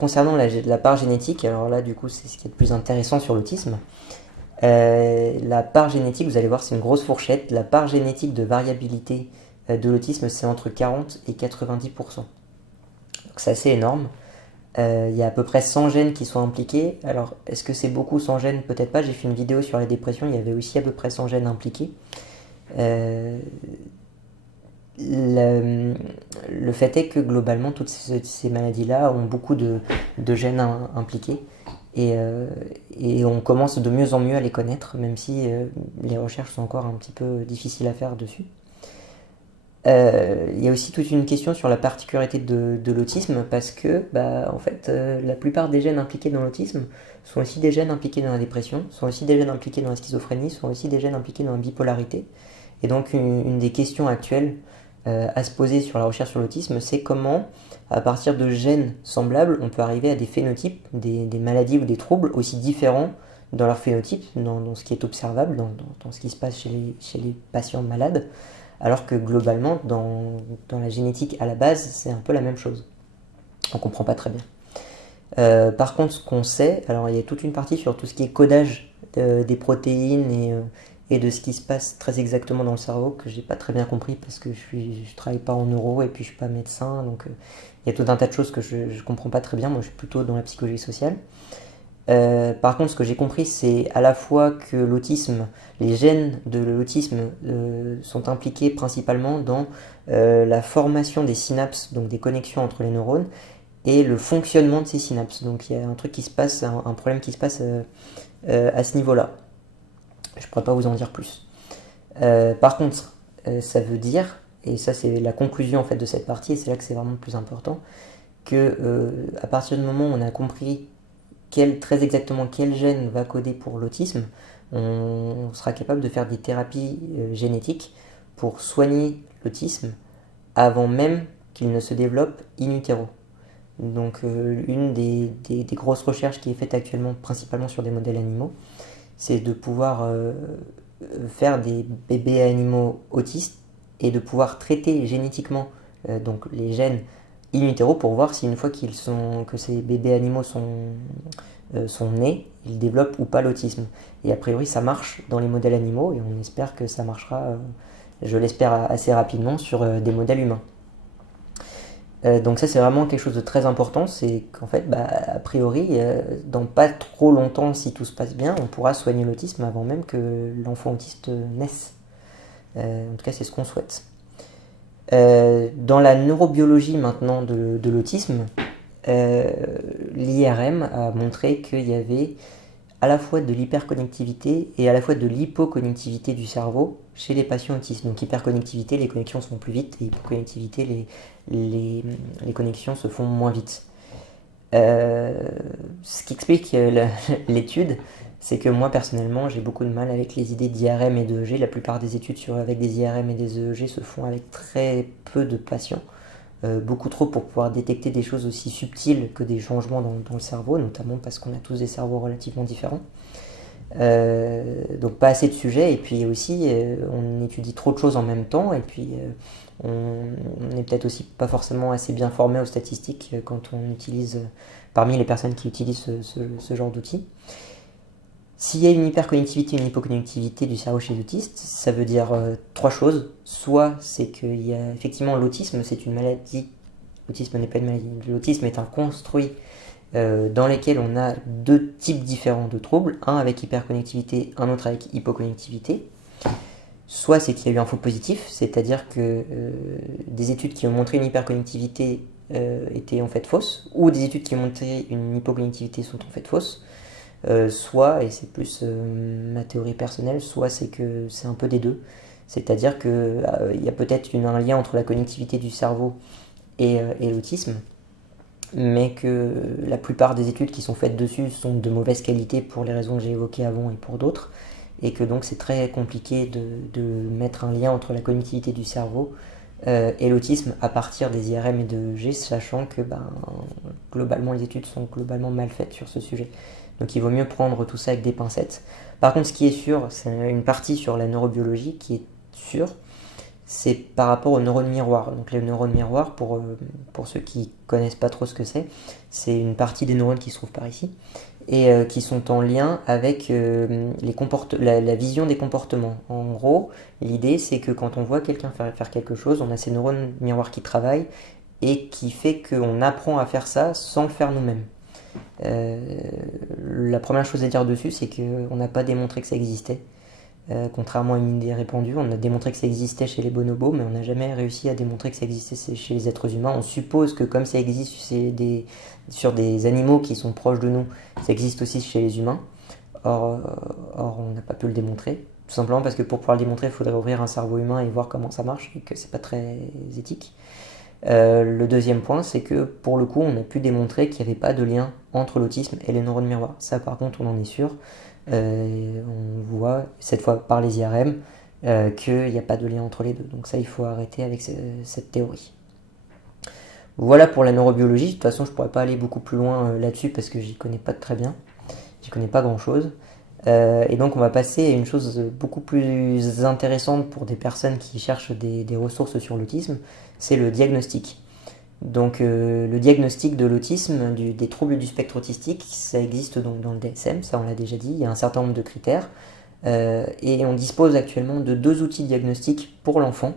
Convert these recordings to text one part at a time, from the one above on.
Concernant la part génétique, alors là, du coup, c'est ce qui est le plus intéressant sur l'autisme. La part génétique, vous allez voir, c'est une grosse fourchette. La part génétique de variabilité de l'autisme, c'est entre 40 et 90%. Donc c'est assez énorme. Il y a à peu près 100 gènes qui sont impliqués. Alors, est-ce que c'est beaucoup 100 gènes? Peut-être pas. J'ai fait une vidéo sur la dépression, il y avait aussi à peu près 100 gènes impliqués. Euh, le fait est que globalement, toutes ces maladies-là ont beaucoup de gènes impliqués. Et on commence de mieux en mieux à les connaître, même si les recherches sont encore un petit peu difficiles à faire dessus. Il y a aussi toute une question sur la particularité de l'autisme, parce que en fait, la plupart des gènes impliqués dans l'autisme sont aussi des gènes impliqués dans la dépression, sont aussi des gènes impliqués dans la schizophrénie, sont aussi des gènes impliqués dans la bipolarité. Et donc une des questions actuelles à se poser sur la recherche sur l'autisme, c'est comment, à partir de gènes semblables, on peut arriver à des phénotypes, des maladies ou des troubles aussi différents dans leur phénotype, dans ce qui est observable, dans ce qui se passe chez les patients malades, alors que globalement, dans la génétique à la base, c'est un peu la même chose. On ne comprend pas très bien. Par contre, ce qu'on sait, alors il y a toute une partie sur tout ce qui est codage des protéines et de ce qui se passe très exactement dans le cerveau que j'ai pas très bien compris parce que je travaille pas en neuro et puis je suis pas médecin, donc il y a tout un tas de choses que je comprends pas très bien. Moi, je suis plutôt dans la psychologie sociale. Par contre, ce que j'ai compris, c'est à la fois que l'autisme, les gènes de l'autisme sont impliqués principalement dans la formation des synapses, donc des connexions entre les neurones, et le fonctionnement de ces synapses. Donc il y a un truc qui se passe, un problème qui se passe à ce niveau-là. Je ne pourrais pas vous en dire plus. Par contre, ça veut dire, et ça c'est la conclusion en fait de cette partie, et c'est là que c'est vraiment le plus important, que à partir du moment où on a compris très exactement quel gène va coder pour l'autisme, on sera capable de faire des thérapies génétiques pour soigner l'autisme avant même qu'il ne se développe in utero. Donc une des grosses recherches qui est faite actuellement principalement sur des modèles animaux, c'est de pouvoir faire des bébés animaux autistes et de pouvoir traiter génétiquement donc les gènes in utero pour voir si une fois que ces bébés animaux sont nés, ils développent ou pas l'autisme. Et a priori ça marche dans les modèles animaux et on espère que ça marchera, je l'espère assez rapidement, sur des modèles humains. Donc ça c'est vraiment quelque chose de très important, c'est qu'en fait a priori dans pas trop longtemps, si tout se passe bien, on pourra soigner l'autisme avant même que l'enfant autiste naisse. En tout cas c'est ce qu'on souhaite. Dans la neurobiologie maintenant de l'autisme, l'IRM a montré qu'il y avait à la fois de l'hyperconnectivité et à la fois de l'hypoconnectivité du cerveau chez les patients autistes. Donc hyperconnectivité, les connexions se font plus vite, et hypoconnectivité, les connexions se font moins vite. Ce qui explique l'étude, c'est que moi personnellement j'ai beaucoup de mal avec les idées d'IRM et d'EEG. La plupart des études avec des IRM et des EEG se font avec très peu de patients. Beaucoup trop pour pouvoir détecter des choses aussi subtiles que des changements dans le cerveau, notamment parce qu'on a tous des cerveaux relativement différents. Donc pas assez de sujets, et puis aussi on étudie trop de choses en même temps, et puis on n'est peut-être aussi pas forcément assez bien formé aux statistiques quand on utilise, parmi les personnes qui utilisent ce genre d'outils. S'il y a une hyperconnectivité et une hypoconnectivité du cerveau chez les autistes, ça veut dire trois choses. Soit c'est qu'il y a effectivement l'autisme, c'est une maladie. L'autisme n'est pas une maladie. L'autisme est un construit dans lequel on a deux types différents de troubles, un avec hyperconnectivité, un autre avec hypoconnectivité. Soit c'est qu'il y a eu un faux positif, c'est-à-dire que des études qui ont montré une hyperconnectivité étaient en fait fausses, ou des études qui ont montré une hypoconnectivité sont en fait fausses. Soit, et c'est plus ma théorie personnelle, soit c'est que c'est un peu des deux. C'est-à-dire qu'il y a peut-être un lien entre la connectivité du cerveau et l'autisme, mais que la plupart des études qui sont faites dessus sont de mauvaise qualité pour les raisons que j'ai évoquées avant et pour d'autres, et que donc c'est très compliqué de mettre un lien entre la connectivité du cerveau et l'autisme à partir des IRM et de EEG, sachant que globalement les études sont globalement mal faites sur ce sujet. Donc il vaut mieux prendre tout ça avec des pincettes. Par contre, ce qui est sûr, c'est une partie sur la neurobiologie qui est sûre, c'est par rapport aux neurones miroirs. Donc les neurones miroirs, pour ceux qui connaissent pas trop ce que c'est une partie des neurones qui se trouve par ici, et qui sont en lien avec la vision des comportements. En gros, l'idée c'est que quand on voit quelqu'un faire quelque chose, on a ces neurones miroirs qui travaillent, et qui fait qu'on apprend à faire ça sans le faire nous-mêmes. La première chose à dire dessus, c'est qu'on n'a pas démontré que ça existait. Contrairement à une idée répandue, on a démontré que ça existait chez les bonobos, mais on n'a jamais réussi à démontrer que ça existait chez les êtres humains. On suppose que comme ça existe sur des animaux qui sont proches de nous, ça existe aussi chez les humains. Or on n'a pas pu le démontrer. Tout simplement parce que pour pouvoir le démontrer, il faudrait ouvrir un cerveau humain et voir comment ça marche, et que c'est pas très éthique. Le deuxième point, c'est que pour le coup, on a pu démontrer qu'il n'y avait pas de lien entre l'autisme et les neurones miroirs. Ça, par contre, on en est sûr. On voit, cette fois par les IRM, qu'il n'y a pas de lien entre les deux. Donc ça, il faut arrêter avec cette théorie. Voilà pour la neurobiologie. De toute façon, je ne pourrais pas aller beaucoup plus loin là-dessus parce que j'y connais pas très bien. J'y connais pas grand-chose. Et donc on va passer à une chose beaucoup plus intéressante pour des personnes qui cherchent des ressources sur l'autisme, c'est le diagnostic. Donc le diagnostic de l'autisme, des troubles du spectre autistique, ça existe donc dans le DSM, ça on l'a déjà dit, il y a un certain nombre de critères. Et on dispose actuellement de 2 outils diagnostiques pour l'enfant,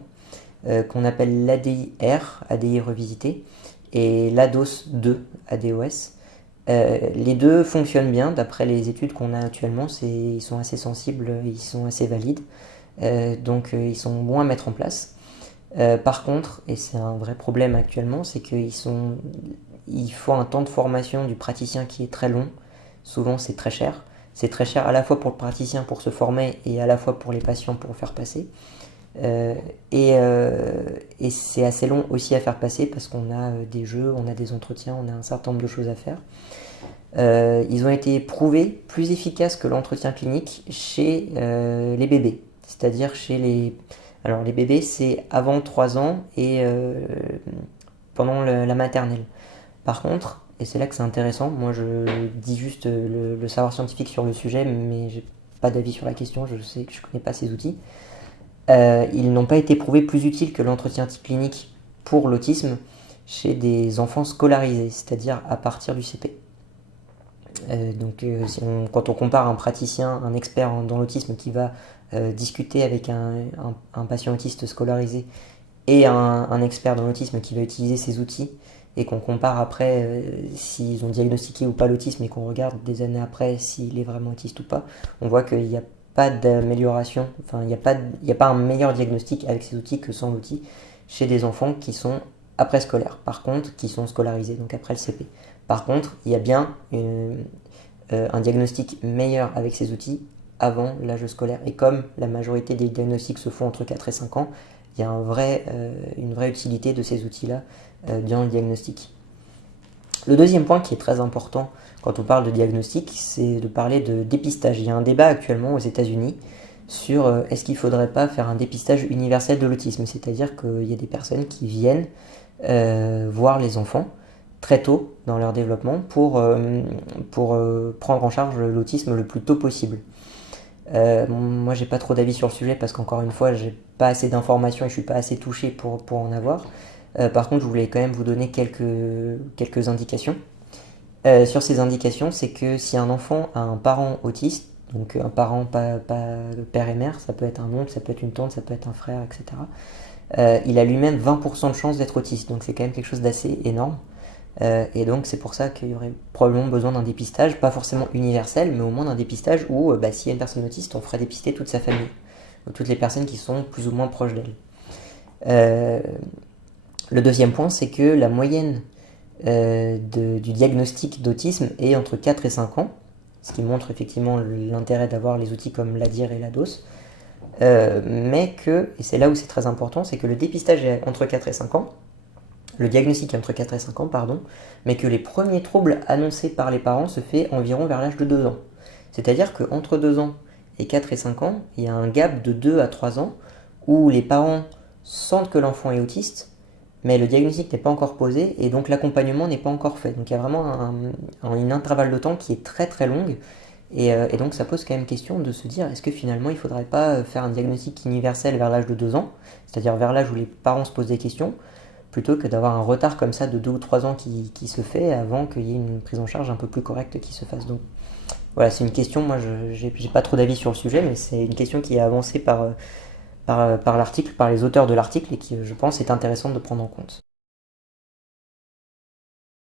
qu'on appelle l'ADI-R, ADI revisité, et l'ADOS 2, ADOS. Les deux fonctionnent bien, d'après les études qu'on a actuellement, ils sont assez sensibles, ils sont assez valides, donc ils sont bons à mettre en place. Par contre, et c'est un vrai problème actuellement, c'est qu'il faut un temps de formation du praticien qui est très long, souvent c'est très cher. C'est très cher à la fois pour le praticien pour se former et à la fois pour les patients pour faire passer. Et c'est assez long aussi à faire passer parce qu'on a des jeux, on a des entretiens, on a un certain nombre de choses à faire. Ils ont été prouvés plus efficaces que l'entretien clinique chez les bébés, c'est-à-dire chez les... Alors les bébés c'est avant 3 ans et pendant la maternelle. Par contre, et c'est là que c'est intéressant, moi je dis juste le savoir scientifique sur le sujet, mais j'ai pas d'avis sur la question, je sais que je connais pas ces outils. Ils n'ont pas été prouvés plus utiles que l'entretien clinique pour l'autisme chez des enfants scolarisés, c'est-à-dire à partir du CP. Quand on compare un praticien, un expert dans l'autisme qui va discuter avec un patient autiste scolarisé et un expert dans l'autisme qui va utiliser ces outils, et qu'on compare après s'ils ont diagnostiqué ou pas l'autisme et qu'on regarde des années après s'il est vraiment autiste ou pas, on voit qu'il n'y a pas d'amélioration, enfin il n'y a pas un meilleur diagnostic avec ces outils que sans l'outil chez des enfants qui sont après scolaires, par contre qui sont scolarisés, donc après le CP. Par contre, il y a bien un diagnostic meilleur avec ces outils avant l'âge scolaire. Et comme la majorité des diagnostics se font entre 4 et 5 ans, il y a une vraie utilité de ces outils-là dans le diagnostic. Le deuxième point qui est très important quand on parle de diagnostic, c'est de parler de dépistage. Il y a un débat actuellement aux États-Unis sur est-ce qu'il ne faudrait pas faire un dépistage universel de l'autisme, c'est-à-dire qu'il y a des personnes qui viennent voir les enfants très tôt dans leur développement pour prendre en charge l'autisme le plus tôt possible. Moi j'ai pas trop d'avis sur le sujet parce qu'encore une fois j'ai pas assez d'informations et je suis pas assez touché pour en avoir. Par contre je voulais quand même vous donner quelques indications. Sur ces indications, c'est que si un enfant a un parent autiste, donc un parent pas père et mère, ça peut être un oncle, ça peut être une tante, ça peut être un frère, etc. Il a lui-même 20% de chance d'être autiste, donc c'est quand même quelque chose d'assez énorme. Et donc c'est pour ça qu'il y aurait probablement besoin d'un dépistage, pas forcément universel, mais au moins d'un dépistage où s'il y a une personne autiste, on ferait dépister toute sa famille, ou toutes les personnes qui sont plus ou moins proches d'elle. Le deuxième point, c'est que la moyenne du diagnostic d'autisme est entre 4 et 5 ans, ce qui montre effectivement l'intérêt d'avoir les outils comme l'ADIR et l'ADOS, mais que, et c'est là où c'est très important, c'est que le dépistage est entre 4 et 5 ans, le diagnostic est entre 4 et 5 ans, mais que les premiers troubles annoncés par les parents se fait environ vers l'âge de 2 ans. C'est-à-dire qu'entre 2 ans et 4 et 5 ans, il y a un gap de 2 à 3 ans où les parents sentent que l'enfant est autiste, mais le diagnostic n'est pas encore posé et donc l'accompagnement n'est pas encore fait. Donc il y a vraiment une intervalle de temps qui est très très longue Et donc ça pose quand même question de se dire, est-ce que finalement il ne faudrait pas faire un diagnostic universel vers l'âge de 2 ans, c'est-à-dire vers l'âge où les parents se posent des questions, plutôt que d'avoir un retard comme ça de 2 ou 3 ans qui se fait avant qu'il y ait une prise en charge un peu plus correcte qui se fasse. Donc voilà, c'est une question, moi j'ai pas trop d'avis sur le sujet, mais c'est une question qui est avancée par l'article, par les auteurs de l'article, et qui je pense est intéressante de prendre en compte.